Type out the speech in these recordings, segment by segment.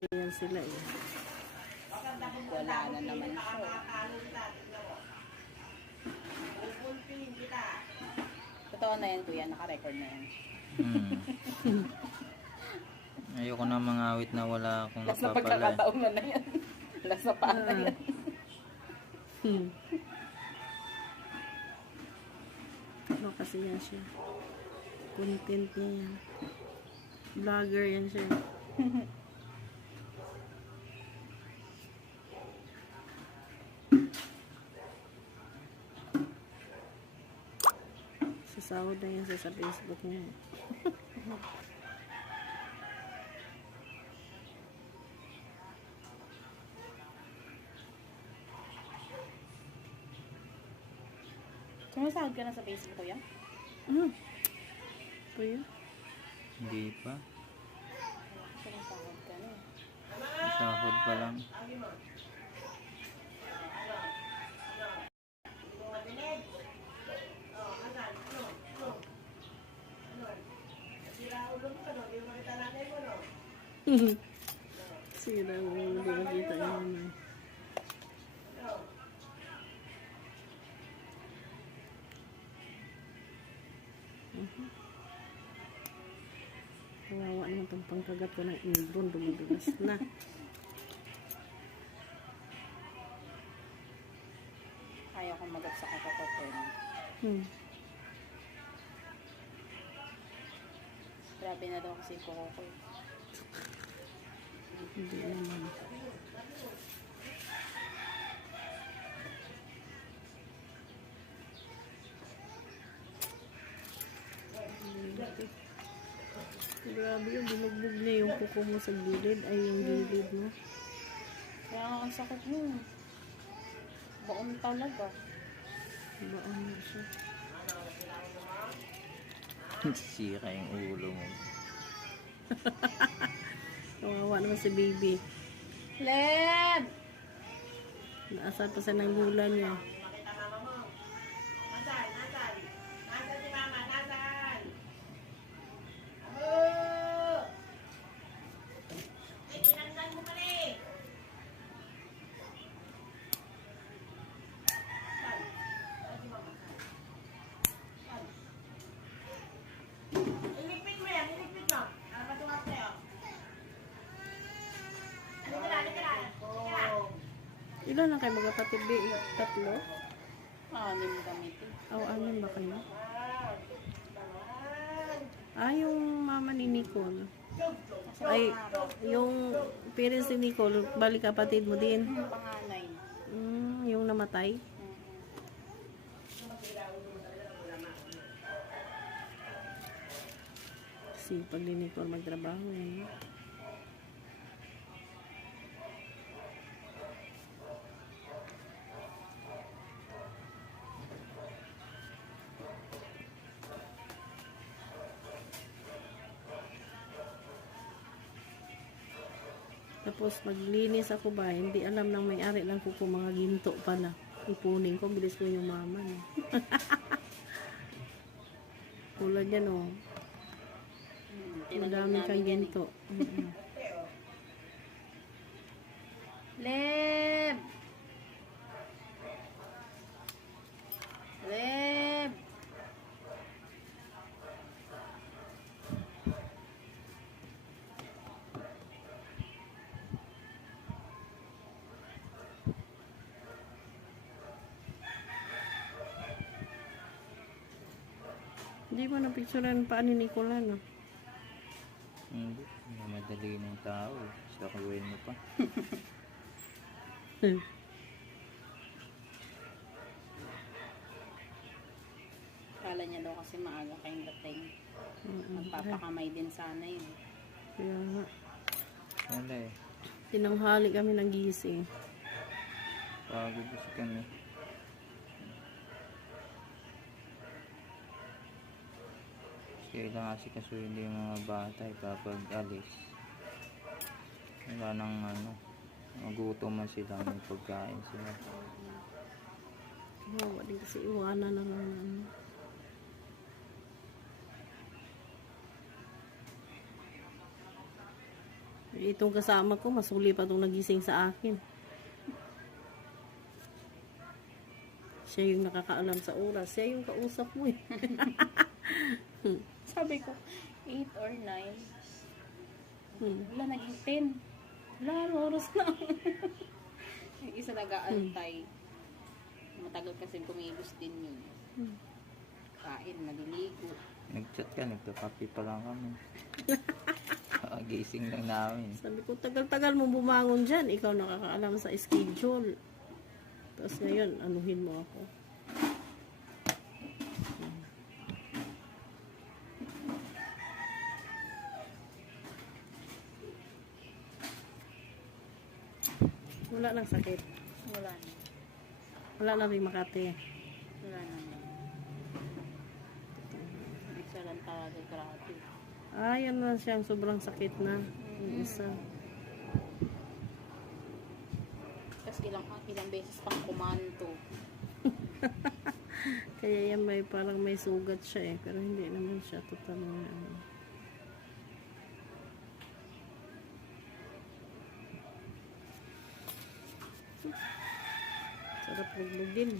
Yan sila eh. Wala na naman siya. Totoo na yan, kuya. Naka-record na yan. Ayoko na mga awit na wala akong Last na napapala. pagkakataon na yan. Last na paan na yan. Ano kasi yan siya. Content niya yan. Vlogger yan siya. Sasahod na yan sa Facebook niya. Sumasahod ka na sa Facebook, kuya? Ito yun. Hindi pa. Sumasahod ka na. Sahod pa lang. Sira ang ulo. Di makita yun naman. Kawawa naman itong pangkagat ko ng ibon. Dumibigas na. Ayaw kong magat sa kakapapin. Grabe na daw kasi po ko. Hindi naman. Grabe yun, binugbog na yung kuko mo sa gilid. Ay, yung gilid mo. Kaya nga ang sakit mo. Baon talaga. Baon na siya. Sira yung ulo mo. Kawawa naman si baby. Leb! Naasar pa sa nanggulan niya. Ilan lang kayo magkapatid? Tatlo? Anim kami ito. O, anim ba kayo? Ah, yung mama ni Nicole. Ay, yung parents ni Nicole, balik kapatid mo din. Panganay. Yung namatay. Sipag ni Nicole magtrabaho eh. Tapos maglinis ako ba, hindi alam ng may-ari ng kuko, mga ginto pala. Ipunin ko, bilis ko yung mama. No? Kulad yan o. Madami kang ginto. Leb! Leb! Hindi mo napicturean pa ni Nicola, no? Hindi. Madali ng tao. Sakuin mo pa. Kala niya daw kasi maaga kayong dating. Magpapakamay din sana yun. Kaya nga. Wala eh. Tinanghali kami ng gising. Pagod kasi kami. Kailangan kasi kasuhin yung mga bata kapag alis. Wala nang magutom man sila, may pagkain sila. Kawawa din kasi iwanan na lang. Itong kasama ko, masuli pa itong nagising sa akin. Siya yung nakakaalam sa oras. Siya yung kausap mo eh. Sabi ko, 8 or 9. Wala, naging 10. Wala, ano oras na. Yung isa nag-aantay. Matagal kasi kumibos din yun. Kain, maliligo. Nag-chat ka, nagkakapi pa lang kami. Gising lang namin. Sabi ko, tagal-tagal mo bumangon dyan. Ikaw nakakaalam sa schedule. Tapos ngayon, anuhin mo ako. Wala nang sakit. Wala na. Wala na rin Makati. Wala na. Isa lang talaga, grabe. Ah, yan na siyang sobrang sakit na. Yung isa. Tapos ilang beses pang kumanto. Kaya yan may parang may sugat siya eh. Pero hindi naman siya total na ano. Sarap luglugin.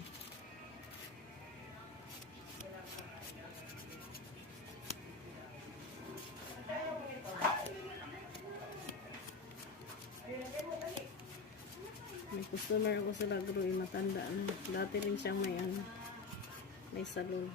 May customer ako sa Lagro, matanda na. Dati rin siyang may ano, may salon.